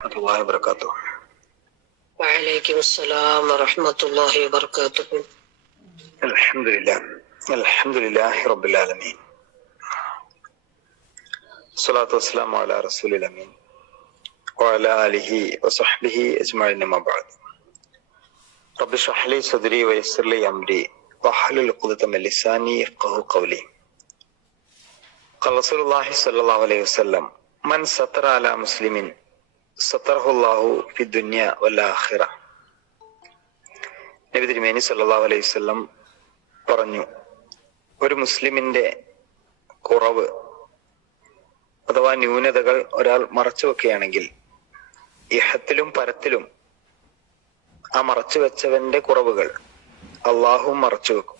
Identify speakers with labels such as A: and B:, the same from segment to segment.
A: ورحمة الله وبركاته.
B: وعليكم السلام ورحمة الله وبركاته.
A: الحمد لله. الحمد لله رب العالمين. الصلاة والسلام على رسول الأمين. وعلى آله وصحبه أجمعين ما بعد. رب اشرح لي صدري ويسر لي أمري. واحلل عقدة من لساني يفقه قولي. قال رسول الله صلى الله عليه وسلم من ستر على مسلم സത്തർഹുല്ലാഹു ഫി ദുന്യ അലൈഹി പറഞ്ഞു ഒരു മുസ്ലിമിന്റെ കുറവ് അഥവാ ന്യൂനതകൾ ഒരാൾ മറച്ചു വെക്കുകയാണെങ്കിൽ ഇഹത്തിലും പരത്തിലും ആ മറച്ചു വെച്ചവന്റെ കുറവുകൾ അള്ളാഹു മറച്ചു വെക്കും.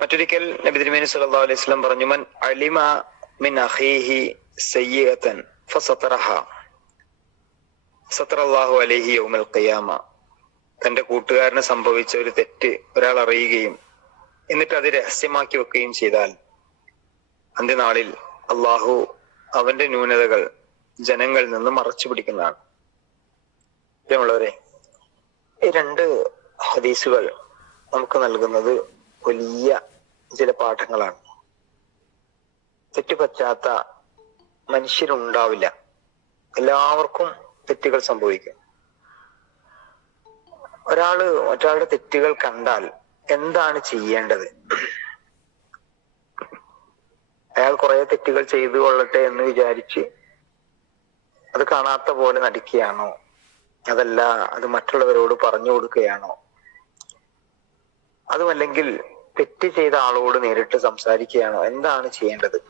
A: മറ്റൊരിക്കൽ നബി സല്ലാ അലൈഹി സ്വലം പറഞ്ഞു മൻ അലിമ മിൻ അഹീഹി സയ്യത്തൻ സത്തറല്ലാഹു അലഹി യൗമൽ ഖിയാമ. തന്റെ കൂട്ടുകാരന് സംഭവിച്ച ഒരു തെറ്റ് ഒരാൾ അറിയുകയും എന്നിട്ട് അത് രഹസ്യമാക്കി വെക്കുകയും ചെയ്താൽ അന്ത്യനാളിൽ അള്ളാഹു അവന്റെ ന്യൂനതകൾ ജനങ്ങളിൽ നിന്ന് മറച്ചു പിടിക്കുന്നതാണ്. ഈ രണ്ട് ഹദീസുകൾ നമുക്ക് നൽകുന്നത് വലിയ ചില പാഠങ്ങളാണ്. തെറ്റുപറ്റാത്ത മനുഷ്യരുണ്ടാവില്ല. എല്ലാവർക്കും തെറ്റുകൾ സംഭവിക്കും. ഒരാൾ മറ്റൊരാളുടെ തെറ്റുകൾ കണ്ടാൽ എന്താണ് ചെയ്യേണ്ടത്? അയാൾ കുറെ തെറ്റുകൾ ചെയ്തു കൊള്ളട്ടെ എന്ന് വിചാരിച്ച് അത് കാണാത്ത പോലെ നടിക്കുകയാണോ? അതല്ല അത് മറ്റുള്ളവരോട് പറഞ്ഞു കൊടുക്കുകയാണോ? അതുമല്ലെങ്കിൽ തെറ്റ് ചെയ്ത ആളോട് നേരിട്ട് സംസാരിക്കുകയാണോ? എന്താണ് ചെയ്യേണ്ടത്?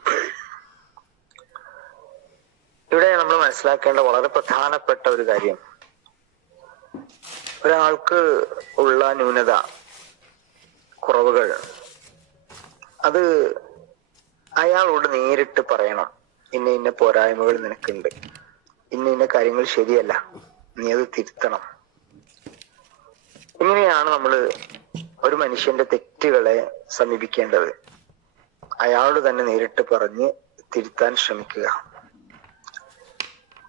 A: ഇവിടെ നമ്മൾ മനസ്സിലാക്കേണ്ട വളരെ പ്രധാനപ്പെട്ട ഒരു കാര്യം. ഒരാൾക്ക് ഉള്ള ന്യൂനത കുറവുകൾ അത് അയാളോട് നേരിട്ട് പറയണം. ഇന്ന ഇന്ന പോരായ്മകൾ നിനക്കുണ്ട്. ഇന്ന ഇന്ന കാര്യങ്ങൾ ശരിയല്ല. നീ അത് തിരുത്തണം. ഇങ്ങനെയാണ് നമ്മൾ ഒരു മനുഷ്യന്റെ തെറ്റുകളെ സമീപിക്കേണ്ടത്. അയാളോട് തന്നെ നേരിട്ട് പറഞ്ഞ് തിരുത്താൻ ശ്രമിക്കുക.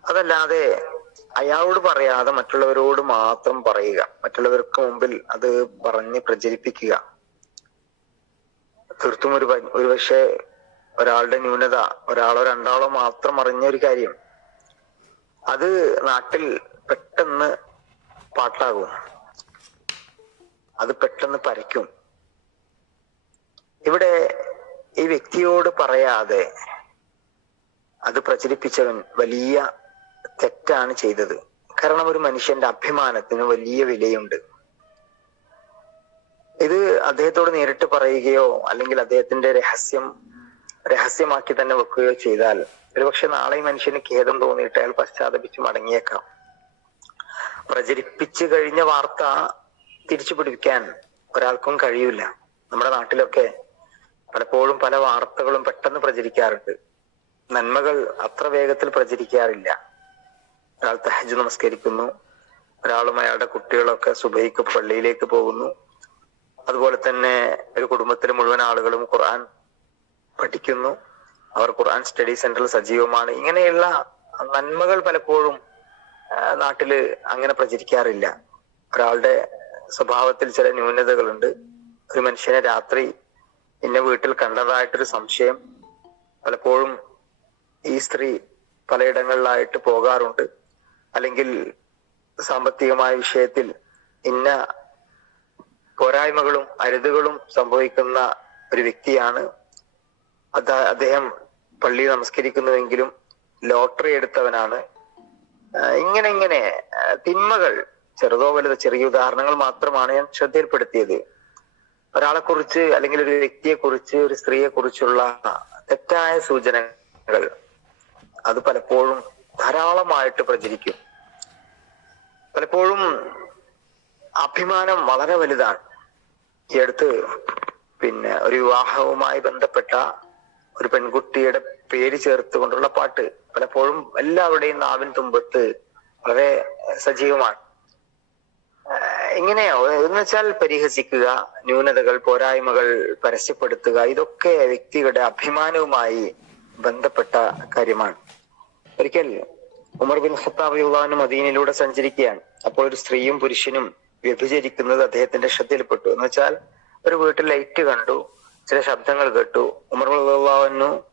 A: അതല്ലാതെ അയാളോട് പറയാതെ മറ്റുള്ളവരോട് മാത്രം പറയുക. മറ്റുള്ളവർക്ക് മുമ്പിൽ അത് പറഞ്ഞ് പ്രചരിപ്പിക്കുക. തീർത്തും ഒരു ഒരു ഒരുപക്ഷെ ഒരാളുടെ ന്യൂനത ഒരാളോ രണ്ടാളോ മാത്രം അറിഞ്ഞ ഒരു കാര്യം. അത് നാട്ടിൽ പെട്ടെന്ന് പാട്ടാകും. അത് പെട്ടെന്ന് പരക്കും ഇവിടെ ഈ വ്യക്തിയോട് പറയാതെ അത് പ്രചരിപ്പിച്ചവൻ വലിയ തെറ്റാണ് ചെയ്തത്. കാരണം ഒരു മനുഷ്യന്റെ അഭിമാനത്തിന് വലിയ വിലയുണ്ട്. ഇത് അദ്ദേഹത്തോട് നേരിട്ട് പറയുകയോ അല്ലെങ്കിൽ അദ്ദേഹത്തിന്റെ രഹസ്യം രഹസ്യമാക്കി തന്നെ വെക്കുകയോ ചെയ്താൽ ഒരുപക്ഷെ നാളെ ഈ മനുഷ്യന് ഖേദം തോന്നിയിട്ട് അയാൾ പശ്ചാത്തപിച്ച് മടങ്ങിയേക്കാം. പ്രചരിപ്പിച്ചു കഴിഞ്ഞ വാർത്ത തിരിച്ചു പിടിക്കാൻ ഒരാൾക്കും കഴിയില്ല നമ്മുടെ നാട്ടിലൊക്കെ പലപ്പോഴും പല വാർത്തകളും പെട്ടെന്ന് പ്രചരിക്കാറുണ്ട്. നന്മകൾ അത്ര വേഗത്തിൽ പ്രചരിക്കാറില്ല. ഒരാൾ തഹജ് നമസ്കരിക്കുന്നു. ഒരാളും അയാളുടെ കുട്ടികളൊക്കെ സുബൈക്ക് പള്ളിയിലേക്ക് പോകുന്നു. അതുപോലെ തന്നെ ഒരു കുടുംബത്തിലെ മുഴുവൻ ആളുകളും ഖുർആൻ പഠിക്കുന്നു. അവർ ഖുർആൻ സ്റ്റഡി സെന്ററിൽ സജീവമാണ്. ഇങ്ങനെയുള്ള നന്മകൾ പലപ്പോഴും നാട്ടിൽ അങ്ങനെ പ്രചരിക്കാറില്ല. ഒരാളുടെ സ്വഭാവത്തിൽ ചില ന്യൂനതകളുണ്ട്. ഒരു മനുഷ്യനെ രാത്രി എന്നെ വീട്ടിൽ കണ്ടതായിട്ടൊരു സംശയം പലപ്പോഴും ഈ സ്ത്രീ പലയിടങ്ങളിലായിട്ട് പോകാറുണ്ട്. അല്ലെങ്കിൽ സാമ്പത്തികമായ വിഷയത്തിൽ ഇന്ന പോരായ്മകളും അരുതുകളും സംഭവിക്കുന്ന ഒരു വ്യക്തിയാണ് അദ്ദേഹം പള്ളി നമസ്കരിക്കുന്നുവെങ്കിലും ലോട്ടറി എടുത്തവനാണ്. ഇങ്ങനെ ഇങ്ങനെ തിന്മകൾ ചെറുതോ വലുതോ ചെറിയ ഉദാഹരണങ്ങൾ മാത്രമാണ് ഞാൻ ശ്രദ്ധയിൽപ്പെടുത്തിയത്. ഒരാളെ കുറിച്ച് അല്ലെങ്കിൽ ഒരു വ്യക്തിയെ കുറിച്ച് ഒരു സ്ത്രീയെ കുറിച്ചുള്ള തെറ്റായ സൂചനകൾ അത് പലപ്പോഴും ധാരാളമായിട്ട് പ്രചരിക്കും. പലപ്പോഴും അഭിമാനം വളരെ വലുതാണ്. ഈ അടുത്ത് പിന്നെ ഒരു വിവാഹവുമായി ബന്ധപ്പെട്ട ഒരു പെൺകുട്ടിയുടെ പേര് ചേർത്തുകൊണ്ടുള്ള പാട്ട് പലപ്പോഴും എല്ലാവരുടെയും നാവിൻ തുമ്പത്ത് വളരെ സജീവമാണ്. ഇങ്ങനെയോ എന്ന് വെച്ചാൽ പരിഹസിക്കുക ന്യൂനതകൾ പോരായ്മകൾ പരസ്യപ്പെടുത്തുക ഇതൊക്കെ വ്യക്തിയുടെ അഭിമാനവുമായി ബന്ധപ്പെട്ട കാര്യമാണ്. ഒരിക്കൽ ഉമർ ബിൻ ഖത്താബ് യുള്ളാഹു മദീനയിലൂടെ സഞ്ചരിക്കുകയാണ്. അപ്പോൾ ഒരു സ്ത്രീയും പുരുഷനും വ്യഭിചരിക്കുന്നത് അദ്ദേഹത്തിന്റെ ശ്രദ്ധയിൽപ്പെട്ടു. എന്ന് വെച്ചാൽ ഒരു വീട്ടിൽ ലൈറ്റ് കണ്ടു ചില ശബ്ദങ്ങൾ കേട്ടു. ഉമർ അള്ളാഹുനു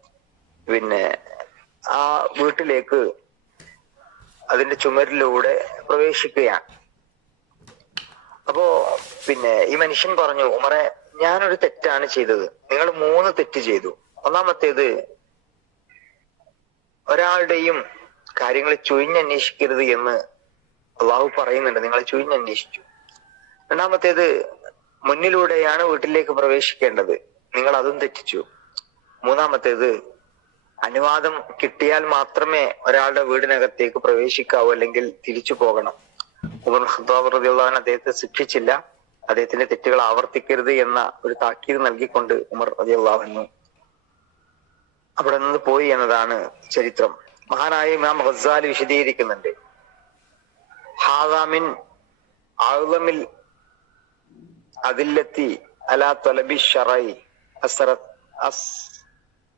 A: പിന്നെ ആ വീട്ടിലേക്ക് അതിന്റെ ചുമരിലൂടെ പ്രവേശിക്കുകയാണ്. അപ്പോ പിന്നെ ഈ മനുഷ്യൻ പറഞ്ഞു ഉമറെ ഞാനൊരു തെറ്റാണ് ചെയ്തത്. നിങ്ങൾ മൂന്ന് തെറ്റ് ചെയ്തു. ഒന്നാമത്തേത് ഒരാളുടെയും കാര്യങ്ങൾ ചുഴിഞ്ഞന്വേഷിക്കരുത് എന്ന് അള്ളാഹു പറയുന്നുണ്ട്. നിങ്ങൾ ചുഴിഞ്ഞന്വേഷിച്ചു. രണ്ടാമത്തേത് മുന്നിലൂടെയാണ് വീട്ടിലേക്ക് പ്രവേശിക്കേണ്ടത്. നിങ്ങൾ അതും തെറ്റിച്ചു. മൂന്നാമത്തേത് അനുവാദം കിട്ടിയാൽ മാത്രമേ ഒരാളുടെ വീടിനകത്തേക്ക് പ്രവേശിക്കാവൂ അല്ലെങ്കിൽ തിരിച്ചു പോകണം. ഉമർ ഖത്താബ് അദ്ദേഹത്തെ ശിക്ഷിച്ചില്ല. അദ്ദേഹത്തിന്റെ തെറ്റുകൾ ആവർത്തിക്കരുത് എന്ന ഒരു താക്കീത് നൽകിക്കൊണ്ട് ഉമർ റളിയല്ലാഹു അവിടെ നിന്ന് പോയി എന്നതാണ് ചരിത്രം. മഹാനായ ഇമാം ഹസാൽ വിശദീകരിക്കുന്നുണ്ട്. ഹാദാമിൻ ആളമിൽ അതില്ലെത്തി അലാ തൊലബി ഷറൈ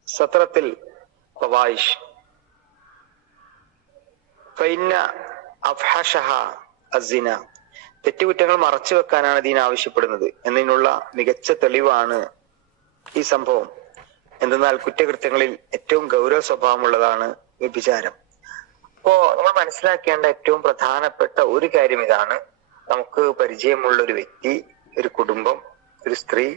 A: സത്രത്തിൽ തെറ്റുകുറ്റങ്ങൾ മറച്ചു വെക്കാനാണ് ദീൻ ആവശ്യപ്പെടുന്നത്. എന്നതിനുള്ള മികച്ച തെളിവാണ് ഈ സംഭവം. എന്തെന്നാൽ കുറ്റകൃത്യങ്ങളിൽ ഏറ്റവും ഗൗരവ സ്വഭാവമുള്ളതാണ് വ്യഭിചാരം. അപ്പോ നമ്മൾ മനസ്സിലാക്കേണ്ട ഏറ്റവും പ്രധാനപ്പെട്ട ഒരു കാര്യം ഇതാണ്. നമുക്ക് പരിചയമുള്ള ഒരു വ്യക്തി ഒരു കുടുംബം ഒരു സ്ത്രീ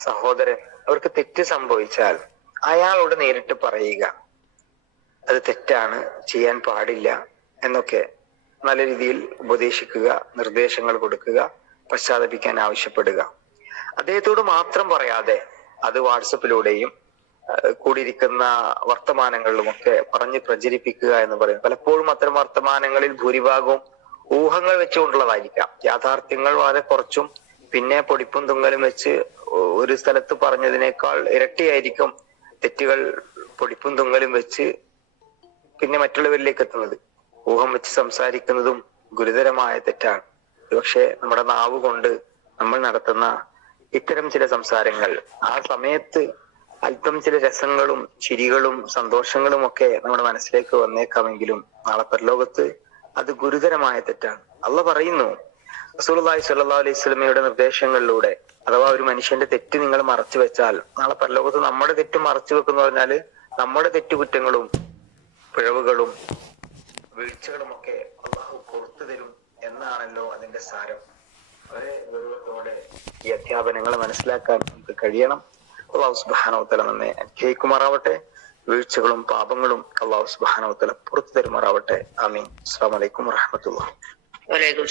A: സഹോദരൻ അവർക്ക് തെറ്റ് സംഭവിച്ചാൽ അയാളോട് നേരിട്ട് പറയുക. അത് തെറ്റാണ് ചെയ്യാൻ പാടില്ല എന്നൊക്കെ നല്ല രീതിയിൽ ഉപദേശിക്കുക നിർദ്ദേശങ്ങൾ കൊടുക്കുക പശ്ചാത്തപിക്കാൻ ആവശ്യപ്പെടുക. അദ്ദേഹത്തോട് മാത്രം പറയാതെ അത് വാട്സപ്പിലൂടെയും കൂടിയിരിക്കുന്ന വർത്തമാനങ്ങളിലുമൊക്കെ പറഞ്ഞ് പ്രചരിപ്പിക്കുക എന്ന് പറയും പലപ്പോഴും അത്തരം വർത്തമാനങ്ങളിൽ ഭൂരിഭാഗവും ഊഹങ്ങൾ വെച്ചുകൊണ്ടുള്ളതായിരിക്കാം. യാഥാർത്ഥ്യങ്ങൾ വളരെ കുറച്ചും പിന്നെ പൊടിപ്പും തുങ്ങലും വെച്ച് ഒരു സ്ഥലത്ത് പറഞ്ഞതിനേക്കാൾ ഇരട്ടിയായിരിക്കും തെറ്റുകൾ പൊടിപ്പും തുങ്ങലും വെച്ച് പിന്നെ മറ്റുള്ളവരിലേക്ക് എത്തുന്നത്. ഊഹം വെച്ച് സംസാരിക്കുന്നതും ഗുരുതരമായ തെറ്റാണ്. പക്ഷെ നമ്മുടെ നാവ് കൊണ്ട് നമ്മൾ നടത്തുന്ന ഇത്തരം ചില സംസാരങ്ങൾ ആ സമയത്ത് അല്പം ചില രസങ്ങളും ചിരികളും സന്തോഷങ്ങളും ഒക്കെ നമ്മുടെ മനസ്സിലേക്ക് വന്നേക്കാമെങ്കിലും നാളെ പരലോകത്ത് അത് ഗുരുതരമായ തെറ്റാണ്. അള്ള പറയുന്നു റസൂലുള്ളാഹി സല്ലാ അലൈഹി സ്വലമയുടെ നിർദ്ദേശങ്ങളിലൂടെ അഥവാ ഒരു മനുഷ്യന്റെ തെറ്റ് നിങ്ങൾ മറച്ചു വെച്ചാൽ നാളെ പരലോകത്ത് നമ്മുടെ തെറ്റ് മറച്ചു വെക്കുന്ന പറഞ്ഞാൽ നമ്മുടെ തെറ്റുകുറ്റങ്ങളും പിഴവുകളും വീഴ്ചകളും ഒക്കെ അള്ളാഹു പുറത്തു തരും എന്നാണല്ലോ അതിന്റെ സാരം. വളരെ ഗൗരവത്തോടെ ഈ അധ്യാപനങ്ങൾ മനസ്സിലാക്കാൻ നമുക്ക് കഴിയണം. അള്ളാഹു സുബാനോത്തല നമ്മെ അനുഗ്രഹിക്കുമാറാവട്ടെ. വീഴ്ചകളും പാപങ്ങളും അള്ളാഹു സുബാനോത്തല പുറത്തു തരുമാറാവട്ടെ. ആമീൻ. അസ്സാം വലൈക്കും വറഹമത്തുള്ള
B: വലൈക്കും